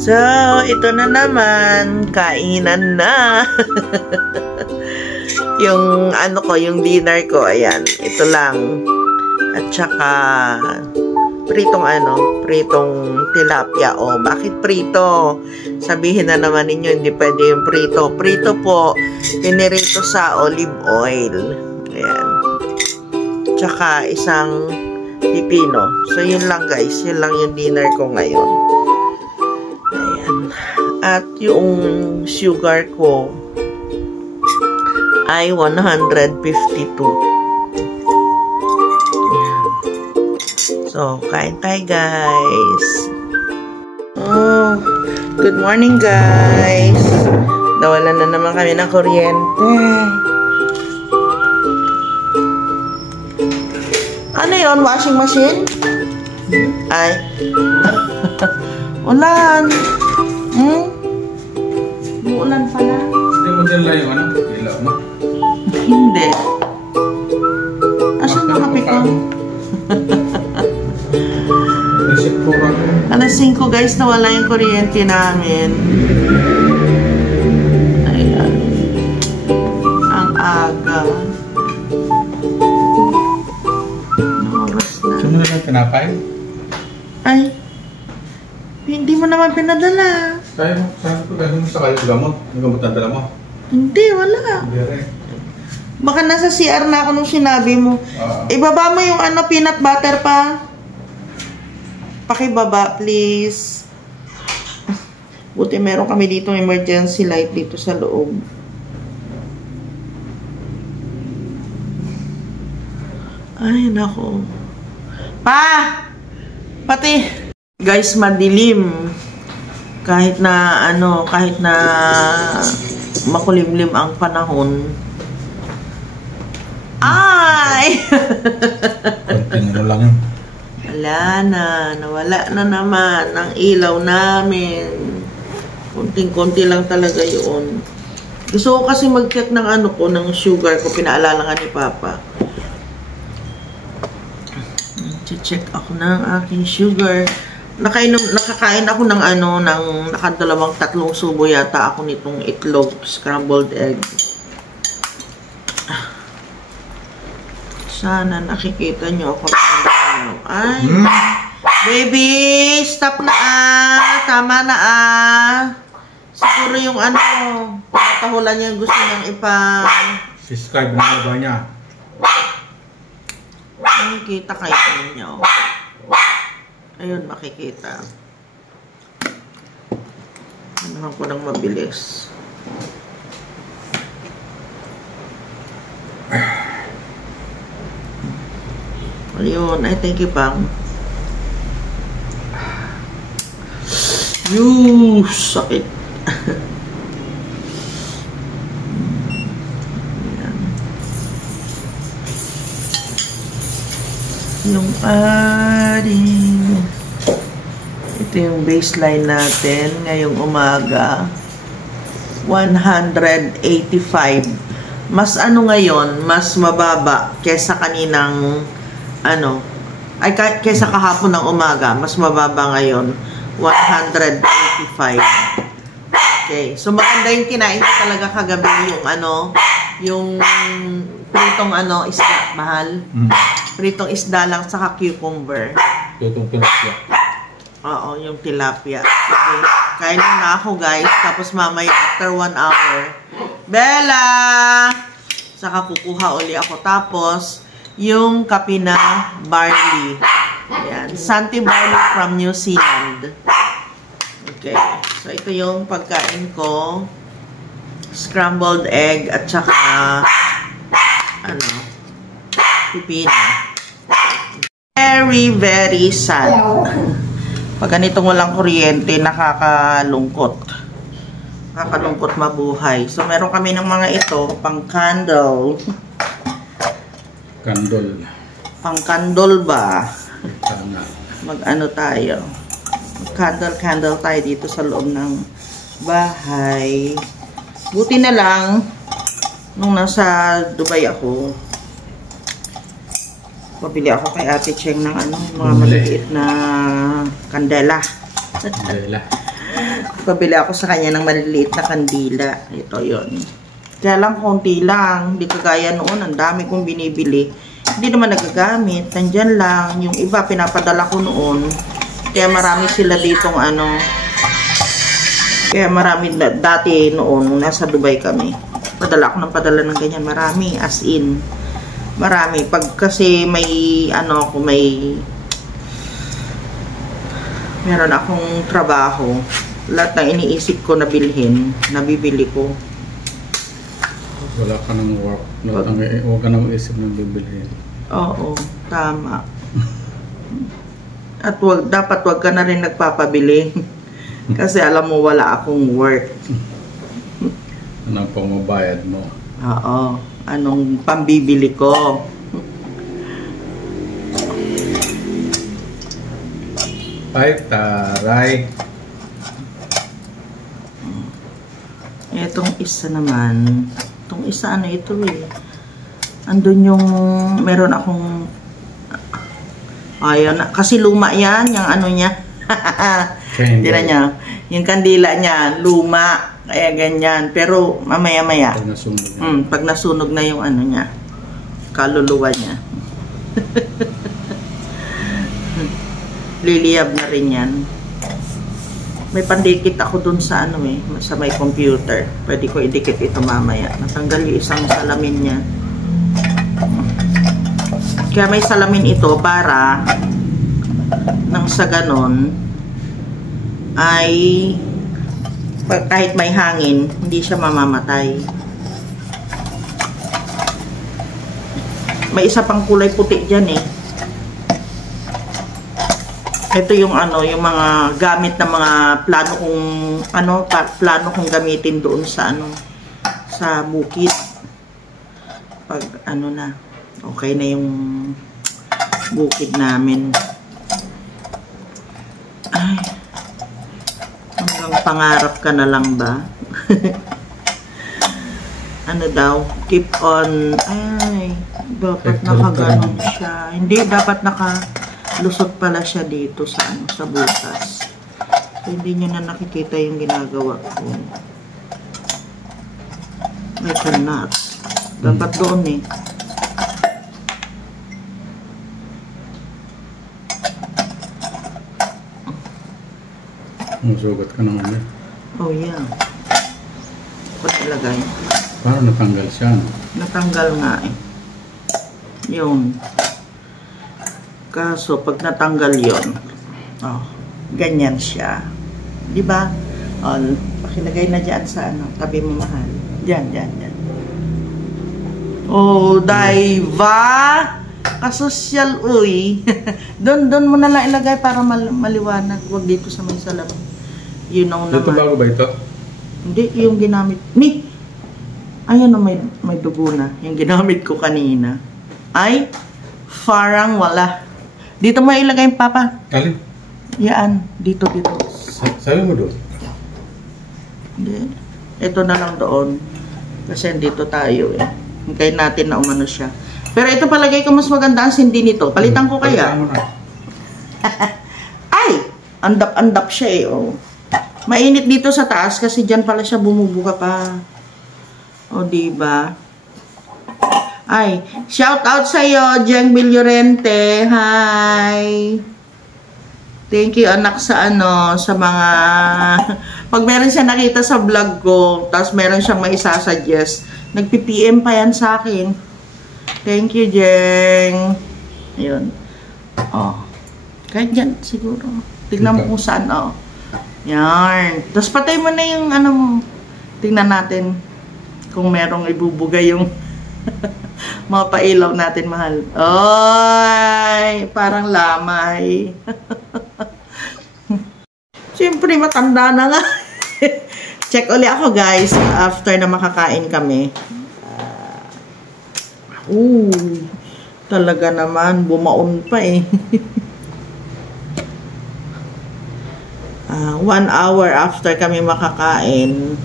So, ito na naman. Kainan na. Yung ano ko, yung dinner ko, ayan. Ito lang. At saka, pritong tilapia. O, bakit prito? Sabihin na naman ninyo, hindi pwede yung prito. Prito po, pinirito sa olive oil. Ayan. Tsaka, isang pipino. So, yun lang guys. Yun lang yung dinner ko ngayon. Ayan. At yung sugar ko ay 152. So, kain tayo guys. Oh, good morning guys. Nawalan na naman kami ng kuryente. Ano yun? Washing machine? Ay. Ulan. Uulan pala. Hindi mo dala yung ano? Ilaw mo? Hindi. Asan na kape ko? Alas 5 guys, nawala yung kuryente namin. Ayan. Ang aga. Oras na. Saan mo na lang pinapay? Ay. Hindi mo naman pinadala. Saan ko gano'n sa kayo gamot? Ang gamot na dala mo? Hindi, wala. Hindi rin. Baka nasa CR na ako nung sinabi mo. Ibaba mo yung ano, peanut butter pa. Pakibaba, please. Buti meron kami dito emergency light dito sa loob. Ay, nako. Pa! Pati! Guys, madilim. Kahit na, makulimlim ang panahon. Ay! Konting ano lang yun. Wala na. Nawala na naman ang ilaw namin. Konting-konti lang talaga yun. Gusto ko kasi mag-check ng ng sugar ko. Pinaalala nga ni Papa. Check ako ng aking sugar. Nakakain ako ng nakadalawang 3 subo yata ako nitong itlog, scrambled egg. Sana nakikita nyo ako. Ay, baby, stop na tama na siguro yung patahulan niya gusto niyang Subscribe na ba niya? Makikita kayo ninyo. Ayun, makikita. Ano ko nang mabilis. Ayun, ay thank you pang. Yuh, sakit. Yung ito yung baseline natin ngayong umaga 185. Mas ngayon, mas mababa kesa kaninang kesa kahapon ng umaga, mas mababa ngayon 185. Okay, so maganda yung kinain ko talaga kagabi yung pritong isda, mahal. Pritong isda lang saka cucumber. Pritong tilapia. Oo, yung tilapia. Okay. Kain na ako guys. Tapos mamaya after 1 hour, Bella! Saka kukuha uli ako. Tapos, yung kape na barley. Ayan. Santi barley from New Zealand. Okay. So, ito yung pagkain ko. Scrambled egg at saka pipino. Very, very sad. Pag ganitong walang kuryente, nakakalungkot. Nakakalungkot mabuhay. So, meron kami ng mga ito, pang candle. Candle. Pang candle ba? Sana. Mag tayo. Candle tayo dito sa loob ng bahay. Buti na lang, nung nasa Dubai ako, pabili ako kay Ate Cheng ng mga maliliit na kandela. Kandela. Pabili ako sa kanya ng maliliit na kandila. Ito yon. Kaya lang, konti lang. Hindi kagaya noon. Ang dami kong binibili. Hindi naman nagagamit. Nandyan lang. Yung iba, pinapadala ko noon. Kaya marami sila ditong ano. Kaya marami dati noon, nung nasa Dubai kami. Padala ako ng padala ng ganyan. Marami. As in. Marami. Pag kasi may, ano ako, meron akong trabaho. Lahat ng iniisip ko na bilhin, nabibili ko. Wala ka ng work. Huwag ka nang isip ng bibilhin. Oo, tama. At dapat wag ka na rin nagpapabili. Kasi alam mo, wala akong work. Anong pamabayad mo? Oo, anong pambibili ko. Ay, taray. Etong isa naman. Itong isa, ano ito eh. Andun yung, meron akong, ayun, kasi luma yan, yung ano niya. Tira niya. Yung kandila niya, luma. Kaya ganyan. Pero mamaya-maya. Pag nasunog na. Pag nasunog na yung ano niya. Kaluluwa niya. Liliyab na rin yan. May pandikit ako dun sa ano eh, sa may computer. Pwede ko idikit ito mamaya. Natanggal yung isang salamin niya. Kaya may salamin ito para nang sa ganon ay kahit may hangin, hindi siya mamamatay. May isa pang kulay puti dyan eh. Ito yung ano, yung mga gamit na mga plano kong plano kong gamitin doon sa ano, sa bukid. Pag ano na, okay na yung bukid namin. Ay, hanggang pangarap ka na lang ba? Ano daw, keep on, ay, dapat nakaganon siya. Hindi, dapat lusot pala siya dito sa ano, sa butas. So, hindi nyo na nakikita yung ginagawa ko. I cannot. Dapat doon eh. Masugat ka naman eh. Oh yeah. Ba't ilagay? Paano natanggal siya? No? Natanggal nga eh. Yun. Kaso, pag natanggal yon, oh, ganyan siya. Diba? Oh, pakilagay na dyan sa ano, tabi mo mahal. Dyan. Oh, diva! Kasosyal, uy. Doon mo na lang ilagay para maliwanag. Huwag dito sa may salamin. You know naman. Ito bago ba ito? Hindi, yung ginamit. Ayan na, may dugo na. Yung ginamit ko kanina. Ay, parang wala. Dito mo ilagay yung papa. Alin? Yan, dito. Sabi mo doon? Hindi. Ito na lang doon. Kasi dito tayo eh. Hintayin natin na umano siya. Pero ito palagay ko mas maganda ang sindi nito. Palitan ko kaya. Palitan mo na. Ay! Andap siya eh. Oh. Mainit dito sa taas kasi dyan pala siya bumubuka pa. O, diba? Ay, shout out sa iyo, Jeng Villorente. Hi. Thank you anak sa ano, sa mga pag meron siya nakita sa vlog ko, tapos meron siyang maisasuggest, nagpi-PM pa yan sa akin. Thank you, Jeng. Ayun. Oh. Kahit dyan siguro. Tignan mo kung saan, oh. Yan. Tapos patay mo na yung ano mo. Tingnan natin kung merong ibubugay yung mga pailaw natin, mahal. Ay, parang lamay. Siyempre, matanda na nga. Check ulit ako, guys, after na makakain kami. Talaga naman, bumaon pa eh. 1 hour after kami makakain.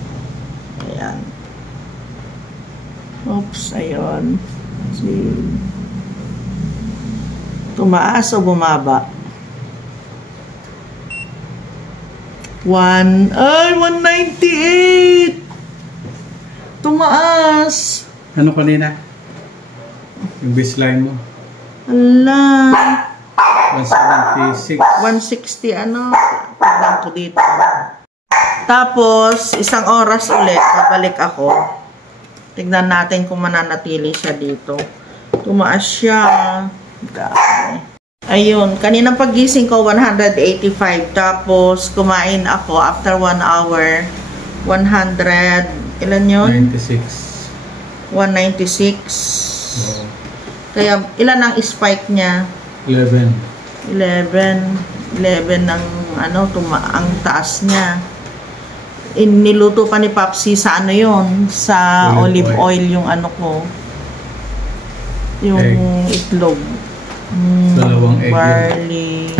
Ayan. Oops, ayun. Tumaas o bumaba? 198! Tumaas! Ano kanina? Yung baseline mo? Ala! 176. 160 ano? Tignan ko dito. Tapos, isang oras ulit, babalik ako. Tignan natin kung mananatili siya dito. Tumaas siya. Dami. Ayun, kaninang pagising ko 185, tapos kumain ako after 1 hour 100, ilan yun? 96. 196. Oh. Kaya ilan ang spike niya? 11. 11 ng ano, ang taas niya. Niluto pa ni Papsi sa ano yun, sa olive oil yung ano ko, yung itlog. Dalawang egg. Barley.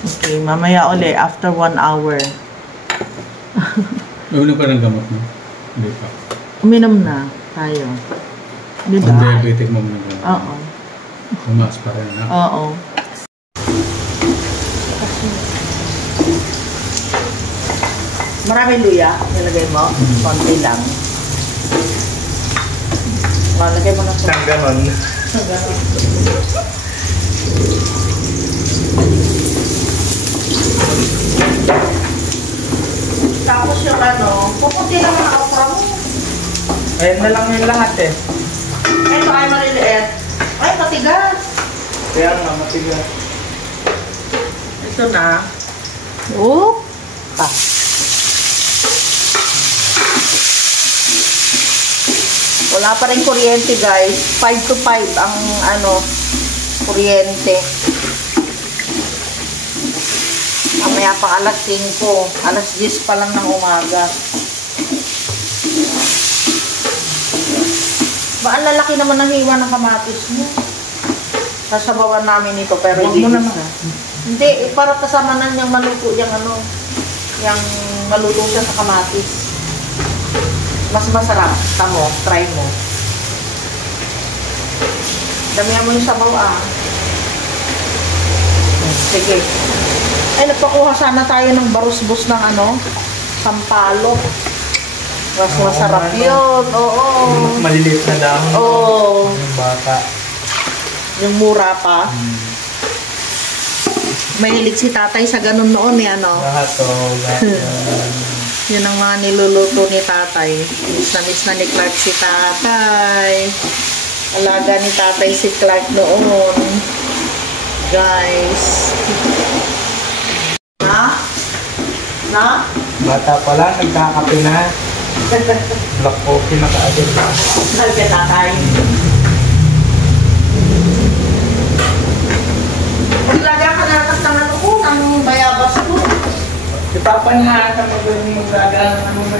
Okay, mamaya uli after 1 hour. Uminom ka ng gamot mo? Hindi pa. Uminom na tayo. Di Ang ba? diabetic mo na gamot. Oo. Tumaas pa rin ha? Oo. Maraming luya, nilagay mo? Konti lang. Lagay mo na po. Saan ganon? Tapos yung ano, pupunti lang ang okra mo. Ayun na lang yung lahat eh. Ito ay maliliit. Ay, matigas. Kaya nga, matigas. Ito na. Oh. Wala pa rin kuryente, guys. 5 to 5 ang ano, kuryente. Mamaya pa alas 5. Alas 10 pa lang ng umaga. Ba, ang lalaki naman ng hiwa ng kamatis mo. Sasabawan namin ito, pero Huwag hindi mo naman. Hindi, para kasama na niyang maluto yung ano, yung maluto siya sa kamatis. Mas masarap. Tamo, try mo. Damihan mo yung sabaw Sige. Ay, nagpakuha sana tayo ng barusbos ng ano, sampalok. Mas masarap yun. Oo. Maliliit na dahon. Oo. Yung bata. Yung mura pa. Mahilig si tatay sa ganun noon ano. Lahat o. Lahat yan. Yun ang mga niluluto ni tatay. Miss na ni Clark si tatay. Alaga ni tatay si Clark noon. Guys. Na? Bata pa lang, nagkakape na. Black coffee na kaagad. Nalga tatay. Maglaga ka na ng tangan ko ng bayabas ko. Ipapanyahan ka maglaga ng ano na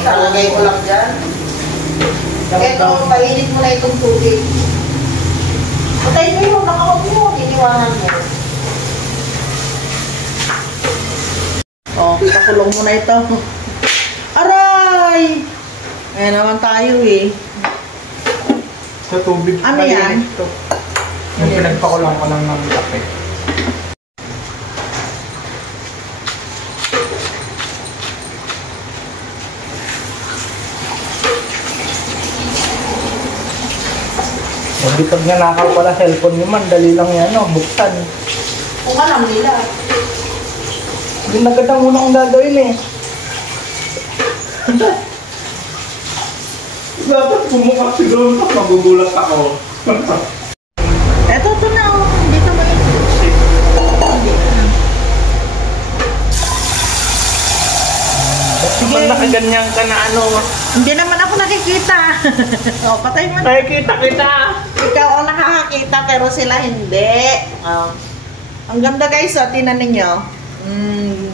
Talagay ko lang dyan. Ito, painit mo na itong tubig. Patayin mo yun, nakakot mo, iniwanan mo. Pakulong mo na ito. Aray! Ayan naman tayo Sa tubig. Ano yan? Ito. Yung pinagpakulang ko lang ng kape. Hindi pag nanakaw pala cellphone nyo man, dali lang yan, buksan. Kung alam nila. Hindi na agad ang unang gagawin Dapat bumukas siguro ito, magugulat ako. Eto, ito na Hindi ka ba Sige. Pag nakaganyan ka na Hindi naman ako nakikita. Patay mo na. nakikita kita. Ikaw ang nakakakita pero sila hindi. Ang ganda guys, tinan ninyo.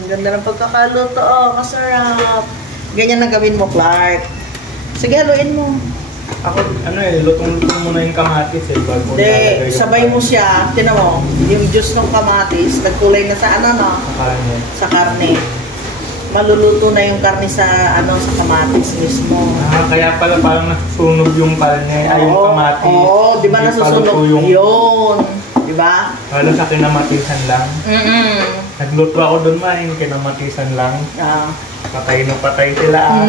Ganda ng pagkakaluto. Masarap. Ganyan na gawin mo, Clark. Sige, haluin mo. Ako, lutong-lutong muna yung kamatis bago Hindi, ilalagay yung sabay mo siya. Tinan mo, yung juice ng kamatis, nagkulay na sa sa karne. Sa karne. Maluluto na yung karne sa sa kamatis mismo. Kaya pala parang nasusunog yung karne, yung kamatis. Oo, di ba Hindi nasusunog paluto yung... yun? Di ba? Wala sa kinamatisan lang. Nagluto ako doon yung kinamatisan lang. Ah. Patay na patay sila.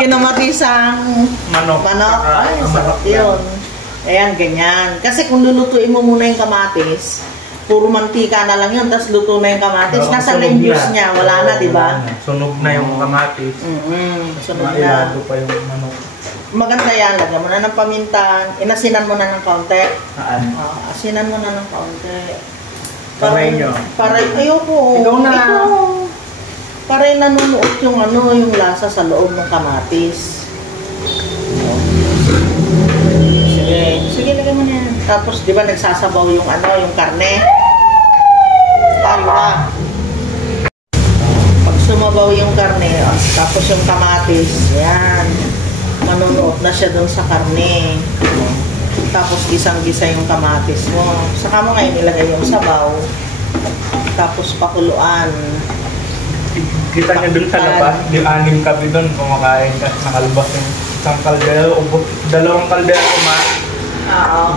Kinamatisang Manok. Ay, Manok sarap lang. yun. Ayan, ganyan. Kasi kung lulutuin mo muna yung kamatis, puro mantika na lang yun, tapos luto na yung kamatis. Oo, Nasa sunog lane juice na. niya, wala na, di ba? Sunog na yung kamatis. Sunog na. Mailado pa yung manok. Maganda yan, lagyan mo na ng paminta, inasinan mo na ng kaunti. Saan? Asinan mo na ng kaunti. Kamay nyo. Para, ayoko. Ikaw na. Para nanunuot yung yung lasa sa loob ng kamatis. Sige, lagyan mo na yan. Tapos, di ba nagsasabaw yung yung karne? Tama. Pag sumabaw yung karne, tapos yung kamatis, yan. Manunuot na siya doon sa karne. Tapos, gisang-gisa yung kamatis mo. Saka mo ngayon nilagay yung sabaw. Tapos, pakuluan. Kita niyo dun sa labas, yung 6 kami dun, kumakain kasi nakalabas yung isang kaldero, dalawang kaldero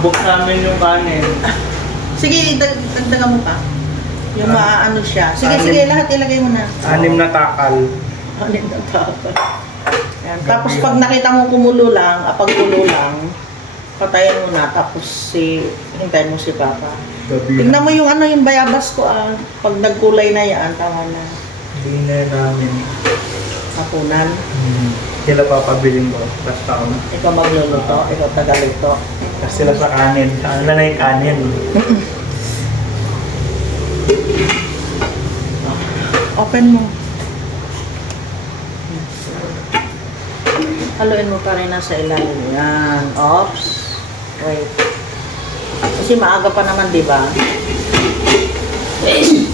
ubok namin yung kanin. Sige, dagdagan mo pa. Yung maaano siya. Sige, lahat ilagay mo na. 6 na takal. 6 na takal. Yan. Tapos pag nakita mo kumulo lang, pagkulo lang, patayin mo na, tapos hintayin mo si Papa. Tignan mo yung yung bayabas ko pag nagkulay na yan, tama na. Dinner namin. Hapunan. Sila papabiling ko, basta ako. Ikaw magluluto, ikaw tagaluto. Kasi sila sa kanin. Saan na yung kanin? Open mo. Haluin mo pa rin nasa ilalim. Yan. Oops. Wait. Kasi maaga pa naman, di ba?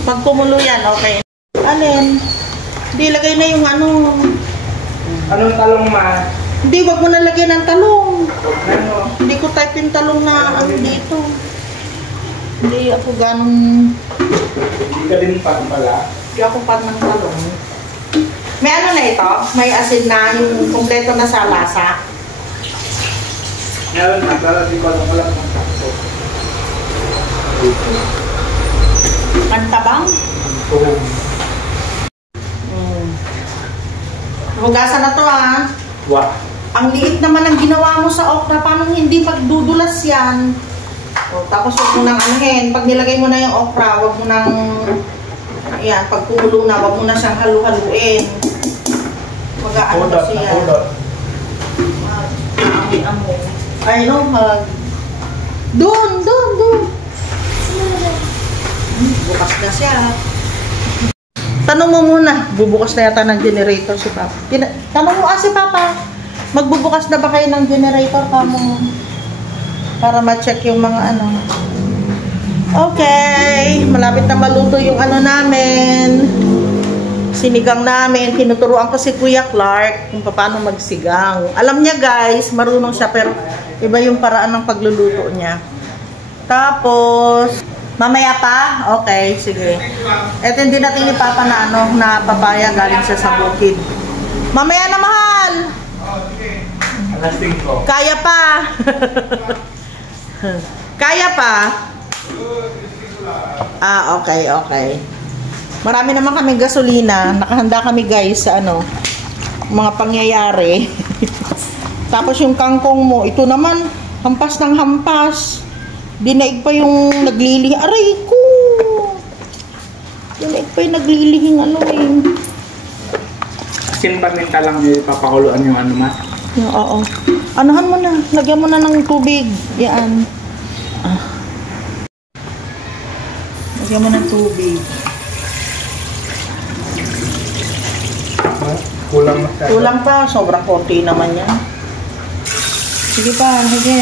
Pag kumulo yan, okay. Alin? Hindi, lagay na yung Anong talong ma? Hindi, wag mo na lagyan ng talong. Ano? Hindi ko type yung talong na dito. Hindi ako ganun. Hindi ka din pan pala. Hindi ako pan ng talong. May na ito? May asin na yung kompleto na sa lasa. Meron na, pero di ko alam ng takbo. Antabang? Hugasan na to Wah. Ang liit naman ang ginawa mo sa okra. Paano hindi magdudulas yan? Tapos huwag mo nang anuhin. Pag nilagay mo na yung okra, huwag mo nang ayan, pag kumulo na, huwag mo na siyang halu-haluin. Mag-aano kasi yan. Amoy-amoy. Ay no, Doon! Bukas na siya. Tanong mo muna, bubukas na yata ng generator si Papa. Tanong mo si Papa, magbubukas na ba kayo ng generator mo? Para ma-check yung mga Okay, malapit na maluto yung namin. Sinigang namin. Tinuturuan ko si Kuya Clark kung paano magsigang. Alam niya guys, marunong siya pero iba yung paraan ng pagluluto niya. Tapos, mamaya pa? Okay, sige. Eto hindi natin ni Papa na na papaya galing siya sa bukid. Mamaya na mahal! Alas 5. Kaya pa! Kaya pa? Okay. Marami naman kami gasolina. Nakahanda kami guys sa mga pangyayari. Tapos yung kangkong mo, ito naman, hampas ng hampas. Dinaig pa yung naglilihi. Aray ko! Dinaig pa yung naglilihing Asin paminta lang yung papakuluan yung ma? Oo. Anuhan mo na. Lagyan mo na ng tubig. Yan. Lagyan mo ng tubig. Kulang masyado. Kulang pa. Sobrang konti naman yan. Sige pa. Sige.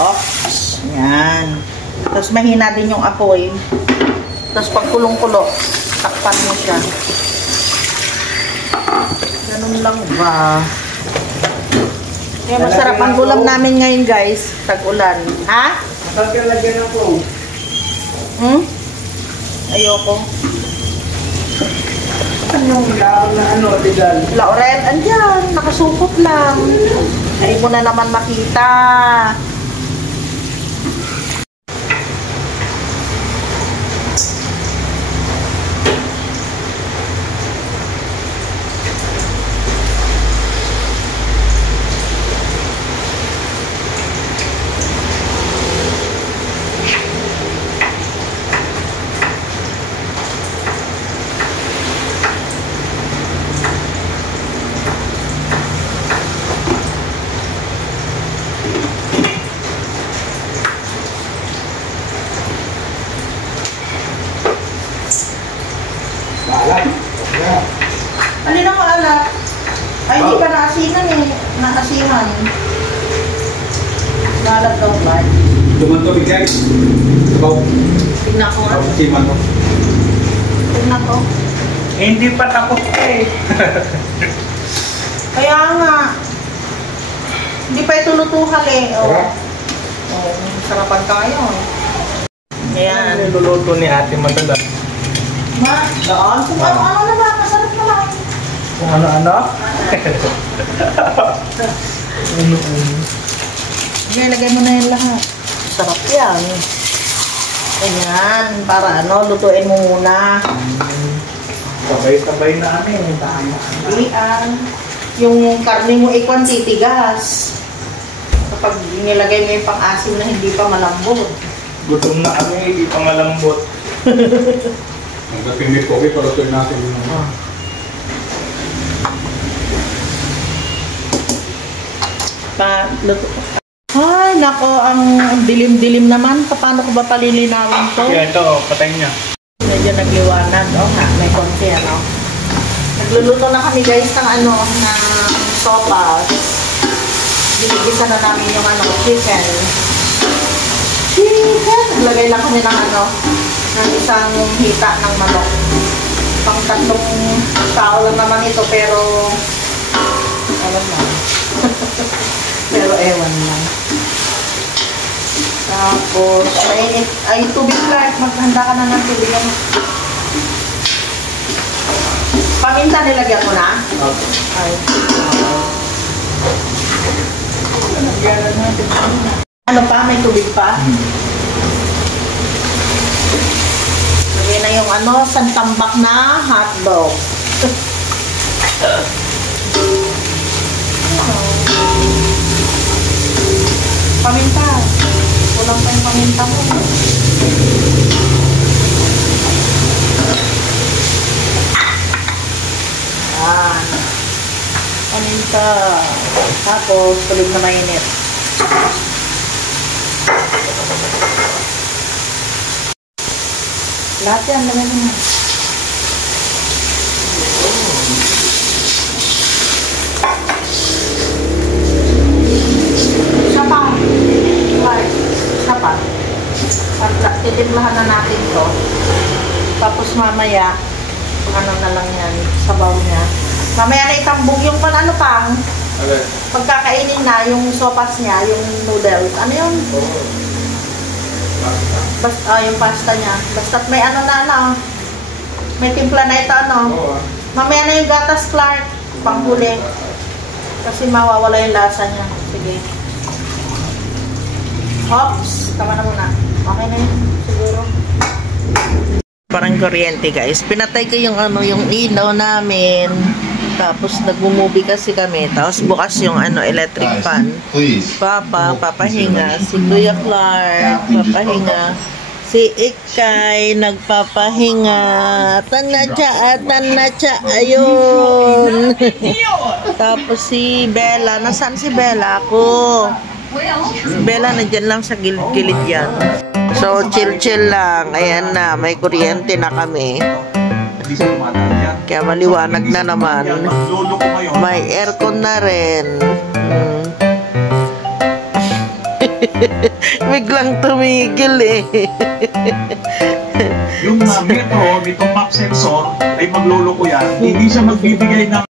Oops. Yan. Tapos mahina din yung apoy. Tapos pag kulong-kulo, takpan mo siya. Ganun lang ba? Kaya masarap ang ulam namin ngayon guys. Tag-ulan. Ha? Masarap yung lagyan ng clove. Ayoko. Yung laon na tigal. Laurel, andyan. Nakasupot lang. Ay mo na naman makita. Ay, hindi pa naasinan eh. Naasinan. Nalat daw ba? Duman to, bigay. Sabaw. Tignan ko nga. Siman to. Tignan ko. Eh, hindi pa tapos eh. Kaya nga. Hindi pa ito lutuhal eh. Oh. Oh, sarapan tayo. Ayan. Niluluto ni ate madalas. Ma, doon. Kung ano-ano naman, masarap naman. Kung ano-ano? Okay, lagay mo na yung lahat. Sarap yan. Ayan, para ano, lutuin mo muna. Sabay-sabay namin. Iyan. Yung karne mo ikwan titigas. Kapag nilagay mo yung pang-asim na hindi pa malambot. Gutom na kami, hindi pa malambot. Ang dating may koke, palutuin natin yung Luto. Ay, nako, ang dilim-dilim naman. Paano ko ba palilinawin to? Kaya ito, patay niya. Medyo nagliwanag. Oo nga, may konti ano. Nagluluto na kami guys ng ano, ng sopas. Binigisa na namin yung ano, chicken. Naglagay lang kami ng ano, ng isang hita ng manok. Pang 3 tao lang naman ito, pero ewan lang. Pero ewan lang. Tapos, mainit. Ay, tubig Clark. Maghanda ka na ng tubig. Paminta nilagyan ko na? Ay. Nilagyan natin. Ano pa? May tubig pa? Lagyan na yung ano, santambak na hotdog. Paminta. Kulang pa yung paminta mo. Yan. Paminta. Tapos, tulig na mainit. Lahat yan, lagay mo na. Isa pa. Right. Isa pa. Titimplahan na natin to. Tapos mamaya, ano na lang yan, sabaw niya. Mamaya na itambog yung ano pang, pagkakainin na, yung sopas niya, yung noodles. Ano yun? Basta, yung pasta niya. Basta't may ano na ano. May timpla na ito ano. Mamaya na yung gatas Clark. Panghuli. Kasi mawawala yung lasa niya. Sige. Oops. Tama na muna. Okay na yun. Siguro. Parang kuryente guys. Pinatay ko yung ano, yung ilaw namin. Tapos nag-movie kasi kami. Tapos bukas yung ano, electric fan. Papahinga. Si Kuya Clark, papahinga. Si Ikay, nagpapahinga. Tanatsa, ayun. Tapos si Bella. Nasaan si Bella? Ako. Si Bella nandyan lang sa gilid-gilid yan. So, chill-chill lang. Ayan na, may kuryente na kami. Kaya maliwanag na naman. May aircon na rin. Biglang tumigil eh. Yung metro, nitong map sensor, ay magluloko yan. Hindi siya magbibigay ng